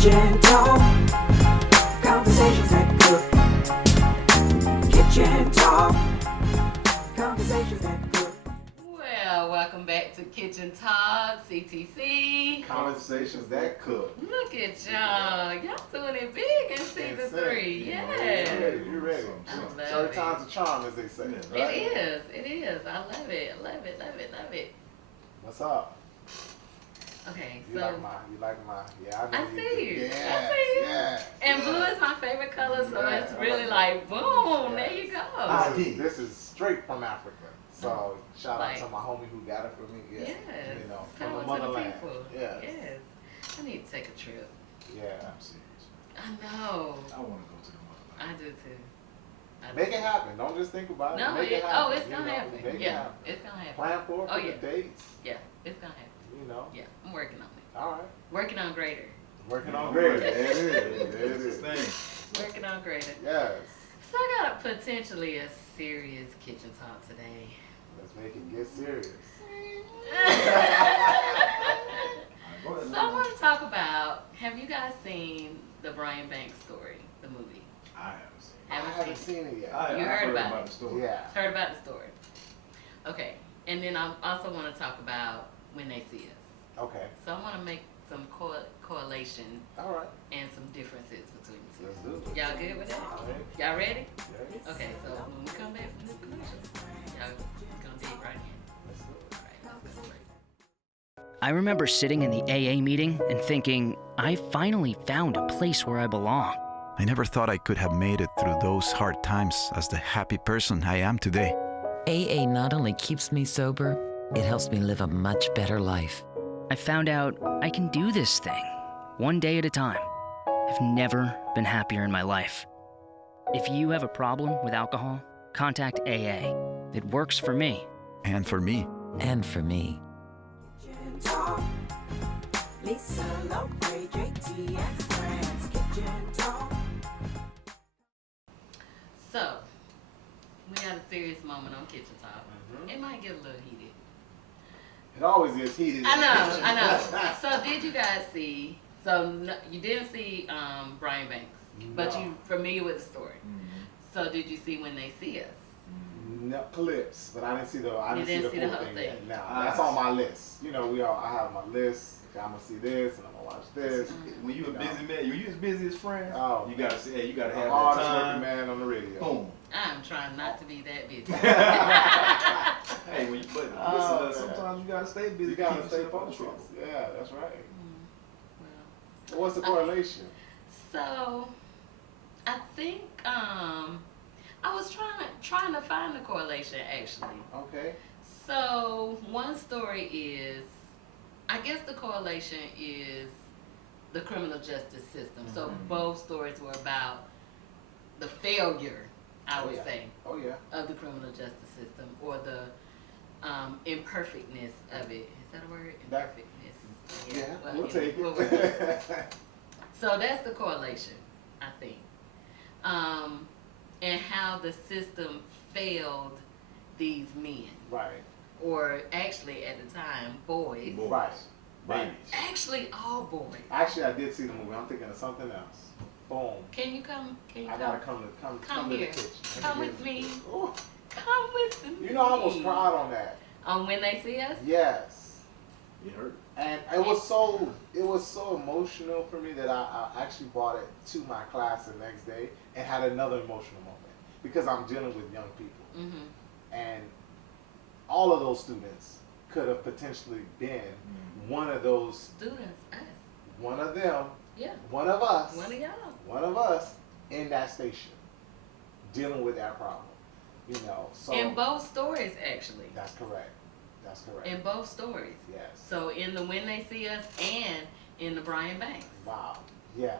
Kitchen talk, conversations that cook. Kitchen talk, conversations that cook. Well, welcome back to Kitchen Talk CTC. Conversations that cook. Look at y'all. Y'all doing it big in season 3. Yes. You're ready. I love Third it. time's a charm, as they say. Right? It is. I love it. Love it. What's up? Okay, You so like my, yeah, I know I see you. Yeah, I see you. yeah. and blue is my favorite color, so Yeah, it's I really like like boom, there you go. This is straight from Africa. So shout out Like- to my homie who got it for me. Yeah. Yes. You know, Power from the to motherland. people. Yeah. Yes. I need to take a trip. Yeah. I'm serious. I know. I want to go to the motherland. I do too. Make it happen. Don't just think about it. No, Make it happen. it's gonna happen. Make it Yeah, happen. it's gonna happen. Plan for it. Oh, Put yeah. the dates. Yeah, it's gonna happen. You know. Yeah, I'm working on it. All right. Working on greater. Working on great. There it is. There it is. Thing. Working on greater. Yes. So I got potentially a serious kitchen talk today. Let's make it get serious. Go ahead, So I want to talk about, have you guys seen the Brian Banks story, the movie? I haven't seen it. I haven't seen it yet. I You heard about it. the story. Yeah. Heard about the story. Okay, and then I also want to talk about When They See Us. Okay. So I want to make some correlation All right. and some differences between the Let's two. do it. Y'all good with that? All right. Y'all ready? Ready? Okay, so when we come back from this commercial, y'all gonna dig right in. Let's do it. All right, let's go. I remember sitting in the AA meeting and thinking, I finally found a place where I belong. I never thought I could have made it through those hard times as the happy person I am today. AA not only keeps me sober, it helps me live a much better life. I found out I can do this thing, one day at a time. I've never been happier in my life. If you have a problem with alcohol, contact AA. It works for me. And for me, And for me. Kitchen talk, Lisa Loveray, JT and Frantz. Kitchen talk. So, we got a serious moment on Kitchen Talk. Mhm. It might get a little heated. It always is heated. I know. So, did you guys see? So, you didn't see Brian Banks, but No. you familiar with the story. Mm-hmm. So, did you see When They See Us? No, clips, but I didn't see the. I You didn't see the whole full thing thing. yet. No, that's on my list. You know, I have my list. Okay, I'm gonna see this, and I'm gonna watch this. When you a busy man, when you as busy as Frantz, Oh, you gotta say, hey, you gotta I'm have hardest that working time. man on the radio. Boom. I'm trying not to be that busy. Hey, when you, but Oh, listen, man. sometimes you gotta stay busy. You gotta keep stay yourself on focused. track. Yeah, that's right. Well, What's the correlation? so I think I was trying to find the correlation actually. Okay. So one story is, I guess the correlation is the criminal justice system. So Mhm. both stories were about the failure, I Oh, would yeah. say, Oh yeah. of the criminal justice system, or the imperfectness of it. Is that a word? That- Imperfectness. Yeah, well, we'll you take know, we'll work it. So that's the correlation, I think. And how the system failed these men, Right. or actually at the time, boys. Boys. Right. Babies. Actually, all boys. Actually, I did see the movie. I'm thinking of something else. Boom. Can you come? I gotta come Come to the here. kitchen. Come with me. Ooh. Come with me. You know, I almost cried on that. When They See Us? Yes. It hurt. And it was so emotional for me that I actually brought it to my class the next day and had another emotional moment because I'm dealing with young people, Mm-hmm. and all of those students could have potentially been one of those, Students, us. one of them, Yeah. one of us, One of y'all. one of us in that station dealing with that problem. You know, so In both stories, actually. that's correct. That's correct. In both stories. Yes. So in the When They See Us and in the Brian Banks. Wow. Yeah.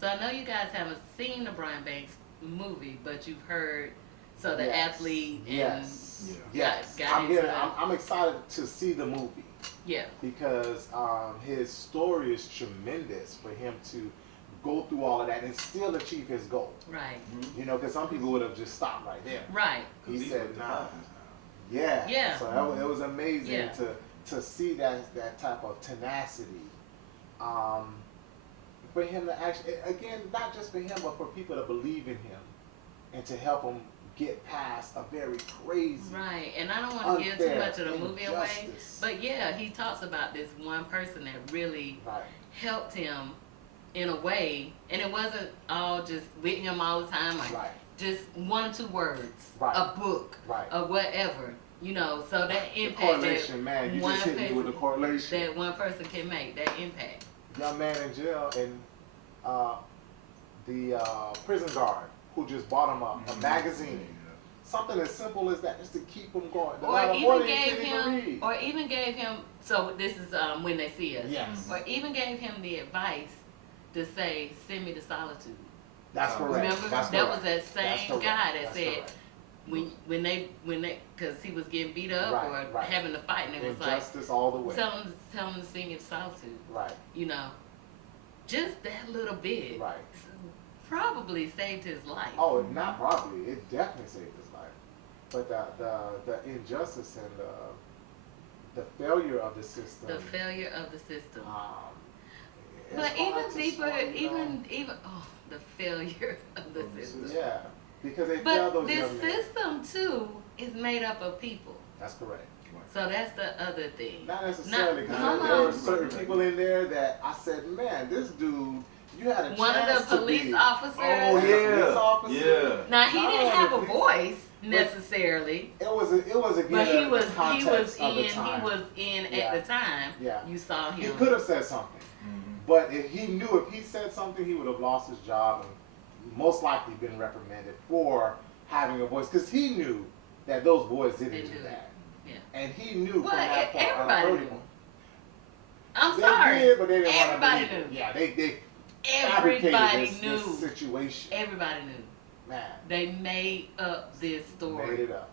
So I know you guys haven't seen the Brian Banks movie, but you've heard. So the Yes. athlete and Yes. Yeah. Yes. got I'm, into getting, that. I'm excited to see the movie yeah, because his story is tremendous for him to go through all of that and still achieve his goal. right, You know, because some people would have just stopped right there. right, He These said, are the "Nah." times now. Yeah. Yeah. So it was amazing Yeah. to see that type of tenacity. for him to actually, again, not just for him, but for people to believe in him and to help him get past a very crazy, Right, and I don't want to give too unfair much of the movie away, injustice. but yeah, he talks about this one person that really Right. helped him in a way, and it wasn't all just with him all the time, like Right. just 1 or 2 words, Right. a book, Right. or whatever, you know, so that The impact correlation, man. You one just hit me with the correlation. that one person can make, that impact. Young man in jail and the prison guard who just bought him a magazine. Something as simple as that, just to keep him going. No Or matter even what he gave couldn't him, read. or even gave him, so this is when they see us, Yes. or even gave him the advice to say, send me to solitude. That's correct. Remember, That's that correct. was that That's same correct. guy that That's said, correct. when they, because he was getting beat up Right, or right. having to fight, and it was Injustice all the way. like, tell him to sing it solitude. Right, You know, just that little bit right. probably saved his life. Oh, not probably. It definitely saved his life. But the injustice and the failure of the system. The failure of the system. It's But hard even to deeper, swallow, you know? even the failure of the system. Yeah, because they failed But those this young men. system too is made up of people. That's correct. So that's the other thing. Not necessarily, Not- because there were certain people in there that I said, man, this dude, you had a One of chance the to police be. officers. Oh, yeah. Police officer. Yeah. Now he Not didn't only have a police- voice necessarily, It was again but he was the context of the in time. at Yeah. the time. Yeah. You saw He him. could have said something, but if he knew if he said something, he would have lost his job and most likely been reprimanded for having a voice, because he knew that those boys didn't They do do. that, Yeah. and he knew Well, from that point. everybody on, knew. I'm They sorry. did, but they didn't want to Everybody believe it. knew. Yeah, they Everybody fabricated knew. this situation. Everybody knew. Man, They made up this story. made it up.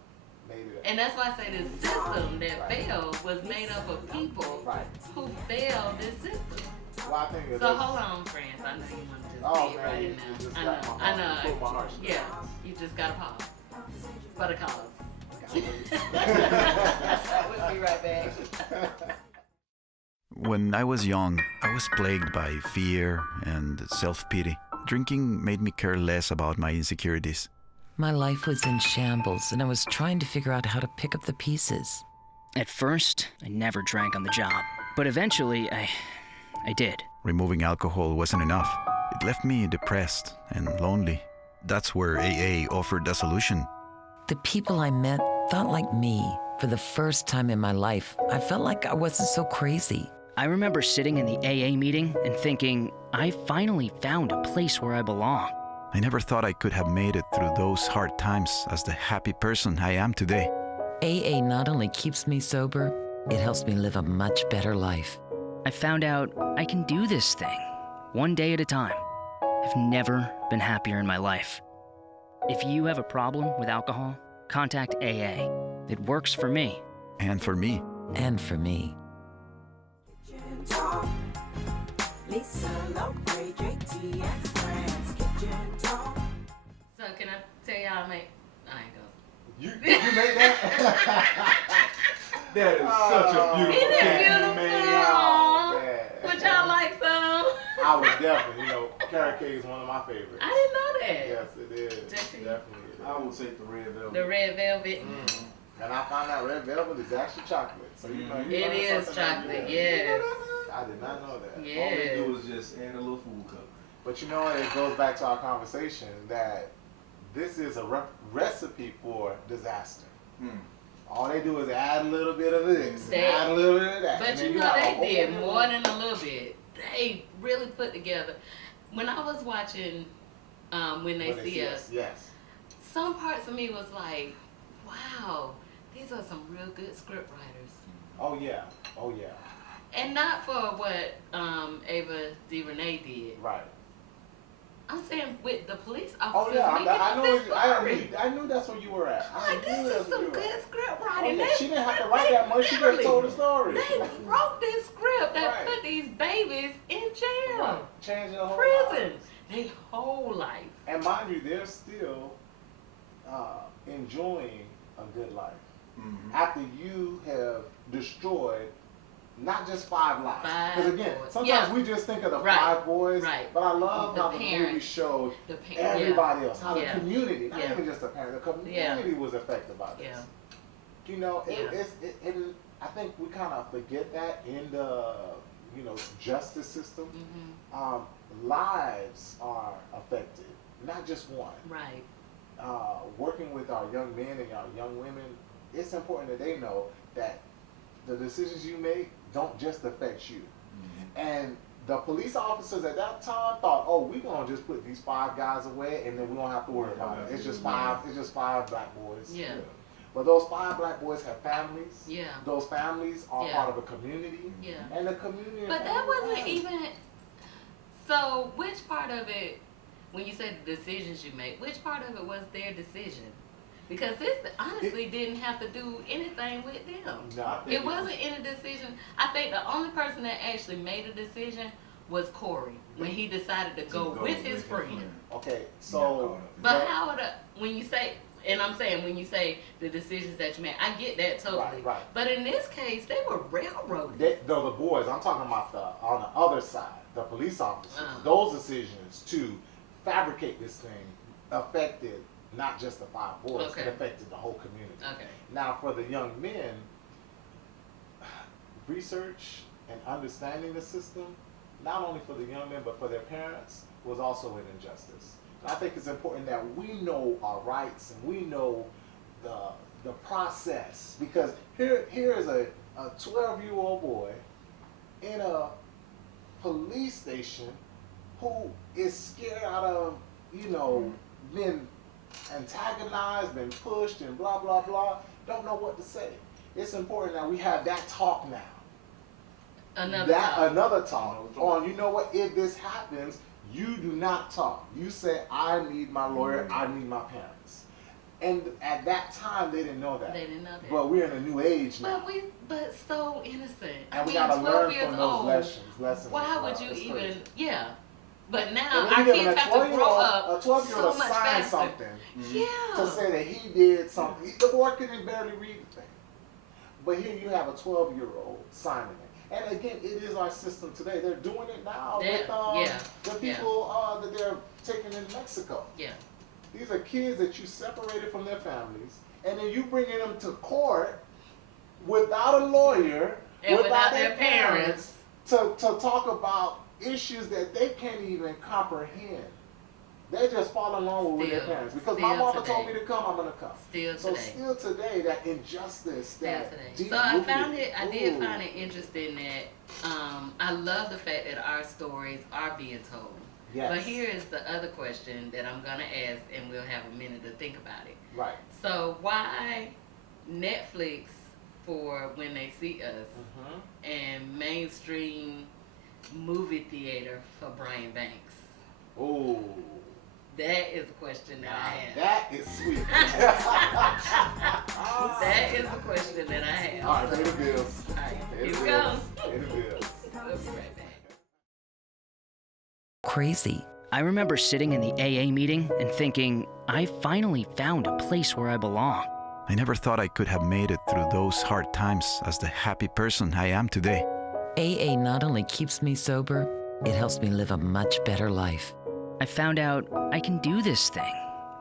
Made it up. And that's why I say the system that Right. failed was made up of people Right. who failed this system. Well, I think it So was- hold on, friends. I know you want to just Oh, say it man, right you now. just I got know. my I heart. know. You put my heart straight. Yeah. You just gotta pause for the callers. We'll be right back. When I was young, I was plagued by fear and self-pity. Drinking made me care less about my insecurities. My life was in shambles, and I was trying to figure out how to pick up the pieces. At first, I never drank on the job, but eventually I did. Removing alcohol wasn't enough. It left me depressed and lonely. That's where AA offered a solution. The people I met thought like me. For the first time in my life, I felt like I wasn't so crazy. I remember sitting in the AA meeting and thinking, I finally found a place where I belong. I never thought I could have made it through those hard times as the happy person I am today. AA not only keeps me sober, it helps me live a much better life. I found out I can do this thing, one day at a time. I've never been happier in my life. If you have a problem with alcohol, contact AA. It works for me. And for me, And for me. Kitchen Talk. Lisa Loveray, JT, and Frantz. Kitchen Talk. So can I tell y'all, I ain't gonna. You made that? That is such a beautiful Isn't it cake you beautiful? made. Oh, man. Would y'all like some? I would definitely, carrot cake is one of my favorites. I didn't know that. Yes, it is. Jesse? Definitely is. I will take the red velvet. The red velvet. Mhm. And I found out red velvet is actually chocolate. So you know, you It learn is something every chocolate, day. yes. I did not know that. All they Yes. do is just add a little food coloring. But you know what? It goes back to our conversation that this is a recipe for disaster. All they do is add a little bit of this, They- add a little bit of that. But and then you know got a they whole did new- more than a little bit. They really put together. When I was watching When They When See Us, Yes. some parts of me was like, wow, these are some real good script writers. Oh yeah. Oh yeah. And not for what Ava DuVernay did. Right. I'm saying with the police Oh officers yeah. making I up know. this story. I knew that's where you were at. I Like, knew this that's is where some you were good at. script Oh, writing. yeah. They- She didn't have to write that much. She just literally, told the story. They wrote this script that Right. put these babies in jail, Right. Change their whole prison, lives. their whole life. And mind you, they're still enjoying a good life. After you have destroyed not just 5 lives. Five Because again, boys. sometimes Yeah. we just think of the Right. 5 boys, Right. but I love The how the movie parents. showed The pa- everybody else, how Yeah. the community, not Yeah. even just the parents, the community was affected by this. Yeah. You know, Yeah. and I think we kind of forget that in the, justice system. Lives are affected, not just one. Right. Working with our young men and our young women, it's important that they know that the decisions you make don't just affect you. And the police officers at that time thought, oh, we're gonna just put these 5 guys away and then we don't have to worry about it. It's just 5 black boys. Yeah. But those 5 black boys have families. Yeah. Those families are Yeah. part of a community. Yeah. And the community. But that wasn't even. So, which part of it, when you said the decisions you make, which part of it was their decision? Because this honestly didn't have to do anything with them. No, I think It wasn't any decision. I think the only person that actually made a decision was Corey when he decided to go with his friend. Okay, so. But how would when you say, and I'm saying when you say the decisions that you made, I get that totally. Right. But in this case, they were railroaded. The boys, I'm talking about on the other side, the police officers, those decisions to fabricate this thing affected not just the 5 boys, Okay. it affected the whole community. Okay. Now for the young men, research and understanding the system, not only for the young men but for their parents, was also an injustice. And I think it's important that we know our rights and we know the process, because here is a 12-year-old boy in a police station who is scared out of, being antagonized, been pushed, and blah, blah, blah, don't know what to say. It's important that we have that talk now. Another talk on, you know what, if this happens, you do not talk. You say, I need my lawyer, I need my parents. And at that time, they didn't know that. They didn't know that. But we're in a new age now. But so innocent. And we Being gotta 12 learn years from those old, lessons. why as well. would you It's even, crazy. yeah. But now And our then kids have to grow up a 12-year-old so much sign faster. something Yeah. to say that he did something. The boy couldn't barely read the thing. But here you have a 12-year-old signing it. And again, it is our system today. They're doing it now with the people that they're taking in Mexico. Yeah. These are kids that you separated from their families, and then you bringing them to court without a lawyer, And without their parents. to talk about issues that they can't even comprehend. They just fall along with their parents. Because my mama told me to come, I'm gonna come. Still today, that injustice, deep So I did find it interesting that I love the fact that our stories are being told. Yes. But here is the other question that I'm gonna ask, and we'll have a minute to think about it. Right. So why Netflix for When They See Us and mainstream movie theater for Brian Banks? Oh. That is a question that I have. That is sweet. That is a question that I have. All right, pay the bills. All right, Pay here the we bills. go. Pay the bills. We'll be right back. Crazy. I remember sitting in the AA meeting and thinking, I finally found a place where I belong. I never thought I could have made it through those hard times as the happy person I am today. AA not only keeps me sober, it helps me live a much better life. I found out I can do this thing,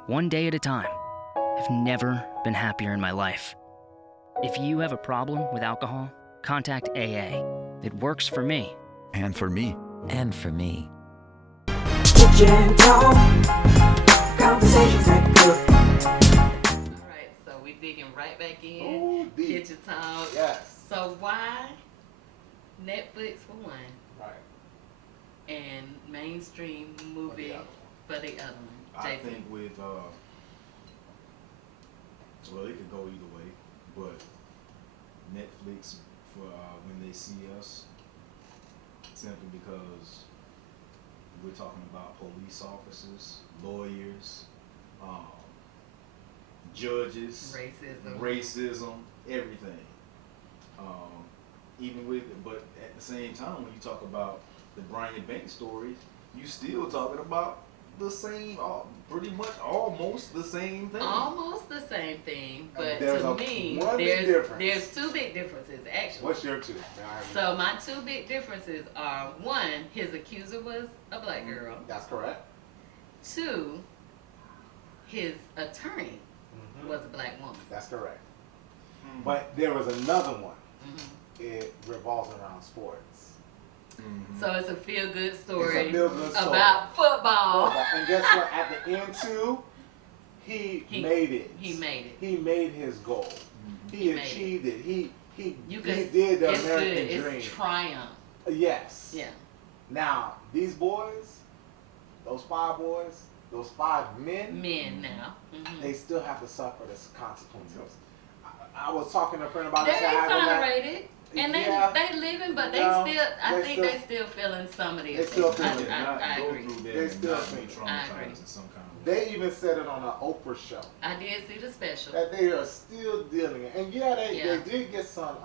one day at a time. I've never been happier in my life. If you have a problem with alcohol, contact AA. It works for me. And for me. And for me. Kitchen talk, conversations that good. Alright, so we digging right back in. Ooh, deep. Kitchen talk. Yes. So why Netflix for one Right. and mainstream movie for the other one? I Jason. think with well, it could go either way, but Netflix for When They See Us, simply because we're talking about police officers, lawyers, judges, racism, everything. Even with, but at the same time, when you talk about the Brian Banks story, you still talking about the same, pretty much almost the same thing. Almost the same thing, but there's to a me, one big difference. there's two big differences actually. What's your two? So my two big differences are, one, his accuser was a black girl. That's correct. Two, his attorney was a black woman. That's correct. But there was another one. Mm-hmm. It revolves around sports. So it's a feel-good story, It's a feel-good story about football. And guess what? At the end too, he made it. He made it. He made his goal. He made achieved it. He You did could, the it's American good. dream. It's triumph. Yes. Yeah. Now these boys, those 5 boys, those 5 men, now. they still have to suffer the consequences. I was talking to a friend about They're this. exonerated. And Yeah. they living, but they No, still, I they think still- they still feeling some of they these still things. feel it. I agree. They still be think- I agree. traumatized in some kind of way. They even said it on an Oprah show I did see the special. that they are still dealing it. And yeah, Yeah. they did get some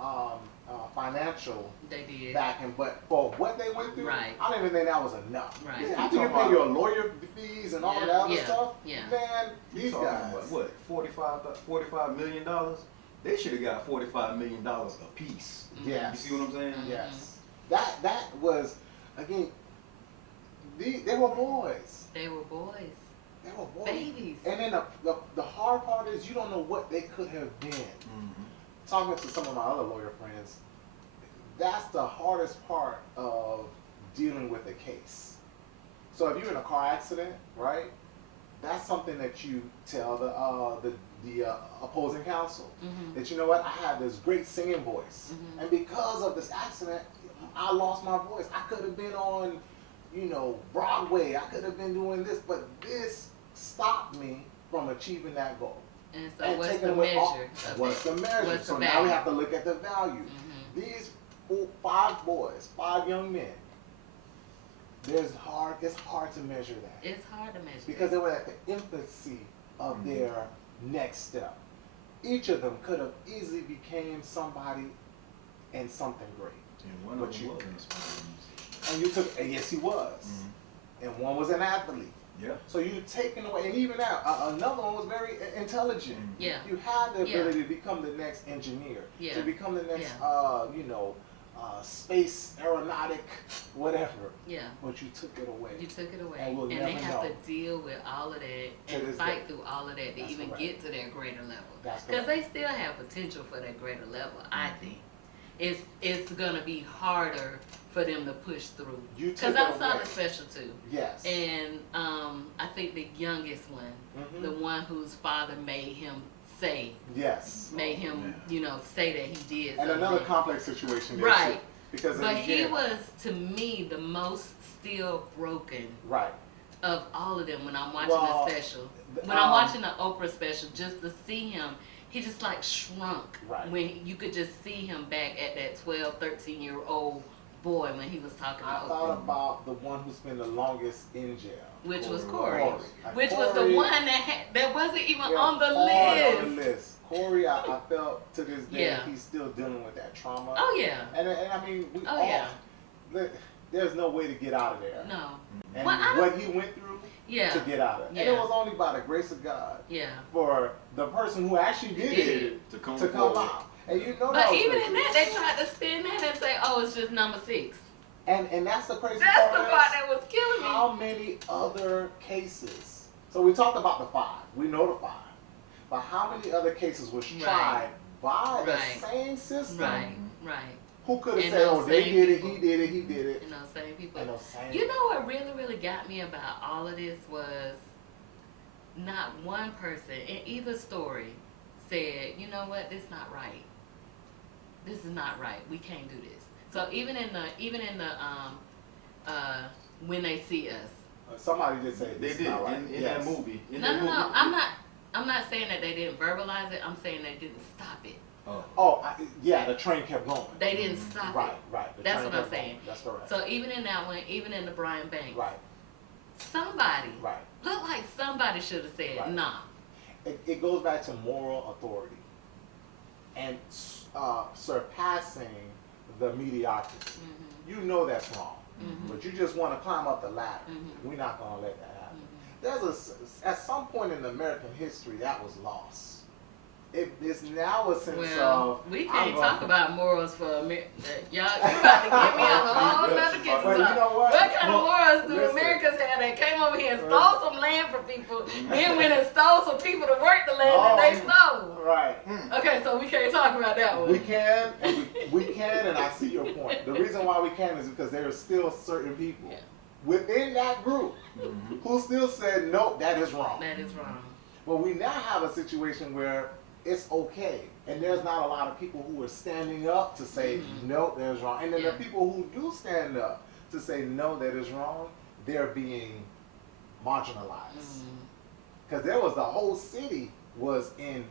financial They did. backing, but for what they went through, Right. I don't even think that was enough. Right. Yeah, after you pay your lawyer fees and all that other Yeah. stuff, Yeah. man, You these talking guys. about what? $45 million? They should have got $45 million a piece. Yes. You see what I'm saying? Yes. That was, again, they were boys. They were boys. They were boys. Babies. And then the hard part is you don't know what they could have been. Talking to some of my other lawyer friends, that's the hardest part of dealing with a case. So if you're in a car accident, right, that's something that you tell the opposing counsel that, you know what, I have this great singing voice, and because of this accident, I lost my voice. I could have been on, Broadway. I could have been doing this, but this stopped me from achieving that goal. And so what's the away all- measure? What's the measure? What's the So now value? we have to look at the value. These 5 boys, 5 young men, it's hard to measure that. It's hard to measure. Because they were at the infancy of their next step. Each of them could have easily became somebody and something great. And one of them was in the sports industry. And you took, and yes, he was. And one was an athlete. Yeah. So you taken away, and even now, another one was very intelligent. Yeah. You have the ability to become the next engineer, Yeah. to become the next, Yeah. space aeronautic, whatever. Yeah. But you took it away. You took it away. And we'll they never have know. to deal with all of that To and this fight day. through all of that to That's even correct. get to that greater level. That's Because correct. they still have potential for that greater level, I think. It's going to be harder for them to push through. You Because took I it saw away. the special too. Yes. And I think the youngest one, the one whose father made him Yes. made him, say that he did And something. another complex situation there Right. too, because But he again, was, to me, the most still broken right. of all of them when I'm watching Well, the special. When I'm watching the Oprah special, just to see him, he just like shrunk. Right. When you could just see him back at that 12, 13-year-old boy when he was talking I to thought Oprah. about the one who spent the longest in jail. Which was Corey. Corey. Which was the Corey- one that wasn't even Yeah, on the hard list. on the list. Corey, I felt to this day Yeah. he's still dealing with that trauma. Oh yeah. And I mean, we Oh, all, yeah. there's no way to get out of there. No. And Well, I what he went through Yeah. to get out of it. And Yeah. it was only by the grace of God Yeah. for the person who actually did it To come to come forward. out. And you know that But was even crazy. in that, they tried to spin that and say, "Oh, it's just number 6." And that's the crazy That's the part. part is, that was killing me. how many other cases? So we talked about the 5. We know the 5. But how many other cases was Right. tried by the Right. same system? Right. Right. Who could have And said, those "Oh, they same did it. people. He did it. He did it." Same people. And those same. You know what really, really got me about all of this was not one person in either story said, "You know what? This not right. This is not right. We can't do this." So even in the when they see us. Somebody did say They this did is not right. in Yes. that movie. In No, that no, movie. no. I'm not saying that they didn't verbalize it. I'm saying they didn't stop it. Oh, yeah. The train kept going. They didn't stop Right. it. Right. The That's train what I'm kept going. saying. That's correct. So even in that one, even in the Brian Banks, Right. somebody Right. looked like somebody should have said, Right. "Nah." It goes back to moral authority and surpassing the mediocrity. You know that's wrong, but you just want to climb up the ladder. We're not going to let that happen. at some point in American history that was lost. It's now a sense Well, of we can't talk about morals for a minute. Y'all, you about to give me a whole nother kitchen Well, you talk. know what? What kind of morals do Listen. Americans have that came over here and stole some land from people, then went and stole some people to work the land that they stole? Right. Okay, so we can't talk about that one. We can, and we can, and I see your point. The reason why we can is because there are still certain people within that group who still said, no, that is wrong. That is wrong. But we now have a situation where it's okay, and there's not a lot of people who are standing up to say, no, that is wrong. And then the people who do stand up to say, no, that is wrong, they're being marginalized. Because there was the whole city was in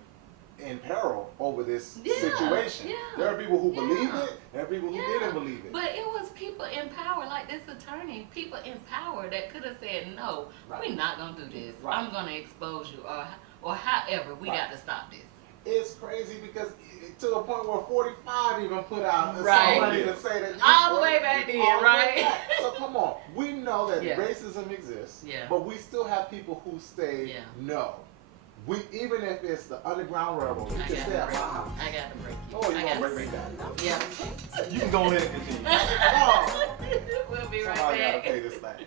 peril over this situation. Yeah. There are people who believed it, there are people who didn't believe it. But it was people in power, like this attorney, people in power that could have said, no, we're not going to do this. I'm going to expose you, or however, we got to stop this. It's crazy because to the point where 45 even put out Right. somebody to say that All the way back then, all the way right? back. So come on, we know that Yeah. racism exists, Yeah. but we still have people who say no. We even if it's the Underground Railroad, we I can got say to that. break Wow. I got to break you. Oh, you I gonna got break me down? Yeah. You can go ahead and continue. Oh, We'll be right somebody gotta back. pay this thing.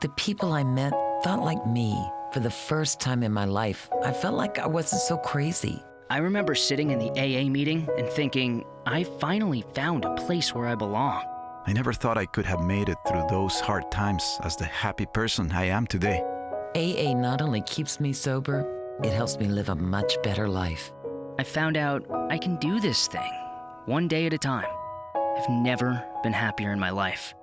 The people I met thought like me. For the first time in my life, I felt like I wasn't so crazy. I remember sitting in the AA meeting and thinking, I finally found a place where I belong. I never thought I could have made it through those hard times as the happy person I am today. AA not only keeps me sober, it helps me live a much better life. I found out I can do this thing, one day at a time. I've never been happier in my life.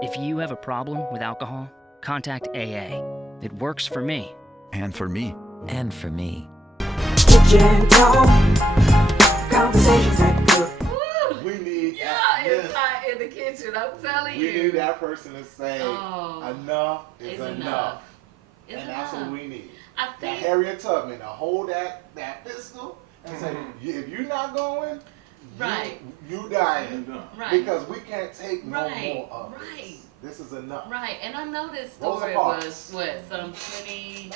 If you have a problem with alcohol, contact AA. It works for me. And for me. And for me. Kitchen talk, conversations that cook. Woo! We need It's hot in the kitchen, I'm telling we you. need that person to say enough is It's enough. It's And that's what enough. we need. I That think Harriet Tubman to hold that pistol and say, if you're not going, Right. you dying. Right. Because we can't take no Right. more of Right. this. This is enough. Right, and I know this Rosa story Parks. was, what, some 20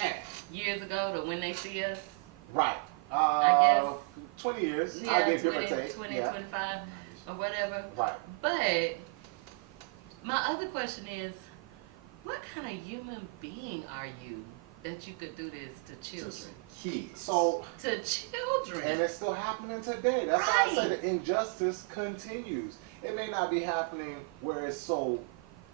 years ago to When They See Us? Right. I guess. 20 years. Yeah, I get 20, give or take. 20, yeah. 25, or whatever. Right. But my other question is, what kind of human being are you that you could do this to children? Kids. So, To children. and it's still happening today. That's why I say Right. the injustice continues. It may not be happening where it's so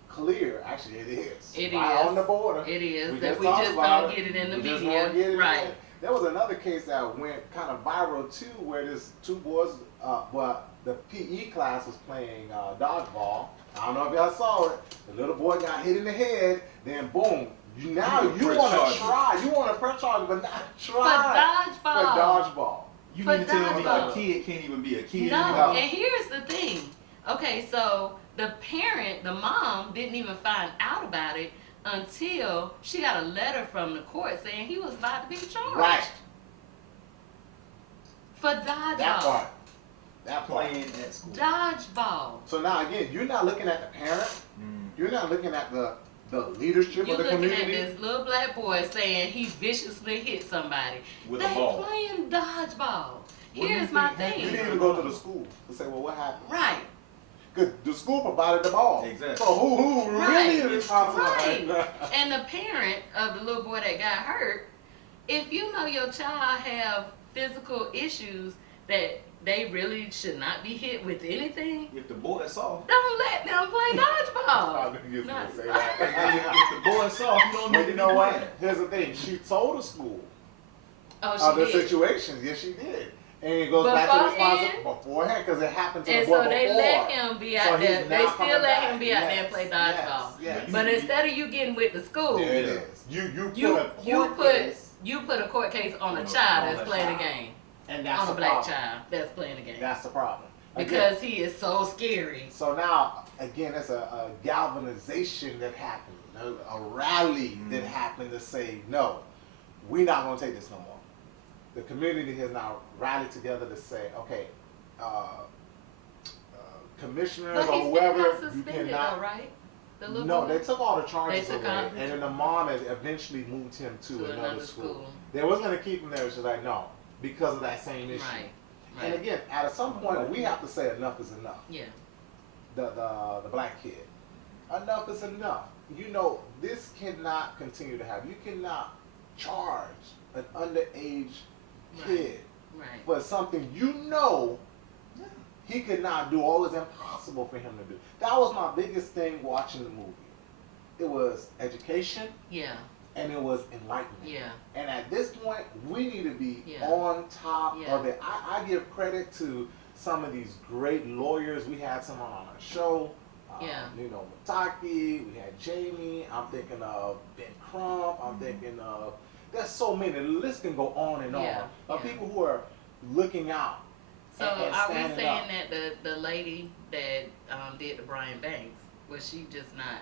clear. Actually, it is. It right is. on the border. It is, We that we talked just about don't get it in the We just media. won't get it Right. in. There was another case that went kind of viral too, where this two boys, the PE class was playing dodgeball. I don't know if y'all saw it. The little boy got hit in the head, then boom. You want to try. You want to press charge, but not try For for dodgeball. dodgeball. You For mean to tell me dodgeball. a kid can't even be a kid No, anymore? and here's the thing. Okay, so the parent, the mom, didn't even find out about it until she got a letter from the court saying he was about to be charged. Right. For dodgeball. That part. That part. Playing at school. Dodgeball. So now again, you're not looking at the parent. You're not looking at the leadership You're of the looking community. at this little black boy saying he viciously hit somebody. With they a ball. playing dodgeball. What do you Here's my think You thing. didn't even go to the school to say, well, what happened? Right. Because the school provided the ball. Exactly. So who really Right. is responsible? Right. And the parent of the little boy that got hurt, if you know your child have physical issues that they really should not be hit with anything, If the boy is soft, don't let them play dodgeball. I knew you was Not- gonna say that. if the boy is soft, you don't need But to you be know what? playing. Here's the thing. She told the school Oh, of the she did. situations. Yes, she did. And it goes back to Beforehand? responsibility beforehand because it happened to And the boy so they before. let him be So out he's there. They now still coming let back. him be out there and play dodgeball. Yes. But instead of you getting with the school, There it is. You you put a court case, put a court case on a On child a that's playing a child. game. and that's On the a black problem. child that's playing a game. That's the problem. Again, Because he is so scary. so now, again, it's a galvanization that happened, a rally that happened to say, no, we're not going to take this no more. The community has now rallied together to say, okay, commissioners But or he still whoever, got you suspended cannot. though, right? The little No, boy? they took all the charges They took away, all- and then the mom had eventually moved him to another another school. school. They wasn't gonna keep him there. She's like, no, because of that same issue. Right. And Right. again, at some point, we have to say enough is enough. Yeah. The black kid, enough is enough. You know, this cannot continue to happen. You cannot charge an underage kid Right. for something you know he could not do, or was impossible for him to do. That was my biggest thing watching the movie. It was education Yeah. and it was enlightenment. Yeah. And at this point, we need to be Yeah. on top Yeah. of it. I give credit to some of these great lawyers. We had someone on our show. Yeah. You know, Mataki, we had Jamie. I'm thinking of Ben Crump. I'm thinking of, there's so many. The list can go on and Yeah. on. Of Yeah. people who are looking out. So and are we standing saying up. that the lady that did the Brian Banks, was she just not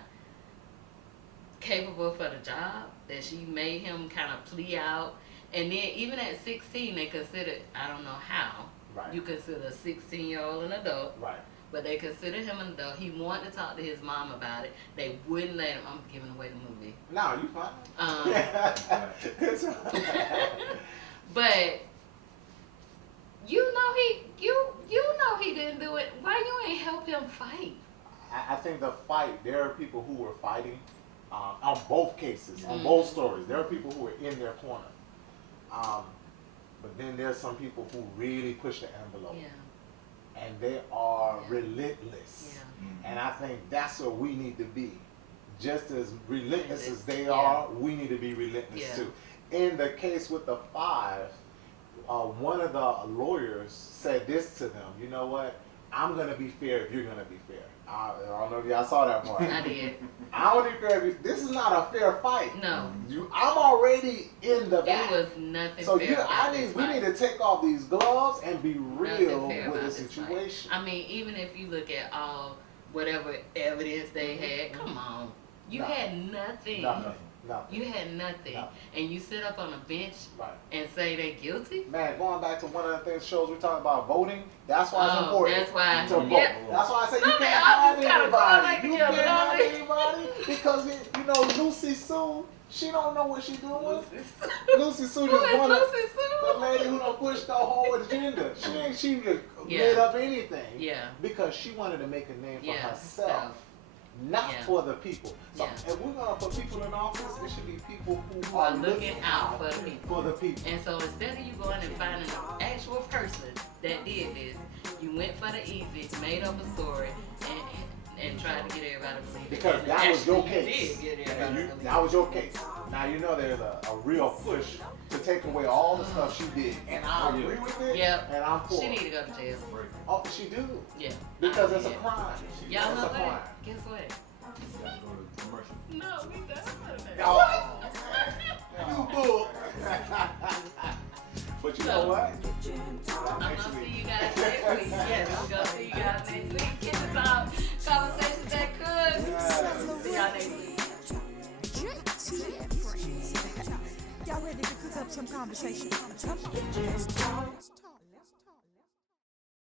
capable for the job? That she made him kind of plea out? And then even at 16, they considered, I don't know how, Right. you consider a 16-year-old an adult, Right. but they considered him an adult. He wanted to talk to his mom about it. They wouldn't let him. I'm giving away the movie. No, you fine. It's But you know he didn't do it. Why you ain't help him fight? I think the fight, there are people who were fighting on both cases, on Mhm. both stories. There are people who were in their corner. But then there's some people who really push the envelope. Yeah. And they are Yeah. relentless. Yeah. And I think that's where we need to be. Just as relentless as they Yeah. are, we need to be relentless Yeah. too. In the case with the 5, one of the lawyers said this to them, you know what, I'm going to be fair if you're going to be fair. I don't know if y'all saw that part. I did. I don't be fair if you, this is not a fair fight. No. I'm already in the back. It was nothing So fair about this we fight. need to take off these gloves and be real Nothing fair with about the this fight. situation. I mean, even if you look at all whatever evidence they had, come on, you Nothing. had nothing. Nothing. You had nothing, Nothing. and you sit up on a bench Right. and say they guilty. Man, going back to one of the things shows we talking about voting, that's why it's important. That's why. To vote. Yeah. That's why I say you No, can't man, I'm have just kinda anybody. like You the can't other have night. anybody because you know Lucy Sue. She don't know what she doing. Lucy Sue Who just is wanna. Lucy The Sue? lady who don't push the whole agenda. She just Yeah. made up anything. Yeah. Because she wanted to make a name for Yeah, herself. herself. Not Yeah. for the people. So Yeah. if we're gonna put people in office, it should be people who are looking out for the people. For the people. And so instead of you going and finding an actual person that did this, you went for the easy, made up a story, and tried to get everybody to believe it. Because And that was your actually case. You did get And everybody you- to believe that was your case. Now you know there's a real push to take away all the stuff she did. And I agree with it. Yep. And I'm it. for She it. need to go to jail. Oh, she do. Yeah. Because I it's a did. crime. Y'all It's know a crime. what? Guess what? Commercial. No, we done. Oh, you bull. But you know what? I'm Next gonna see week. you guys next week. Yes, we're gonna see you guys next week. Kitchen Talk, conversations that could. See y'all next week. Y'all ready to cook up some conversation? Kitchen Talk.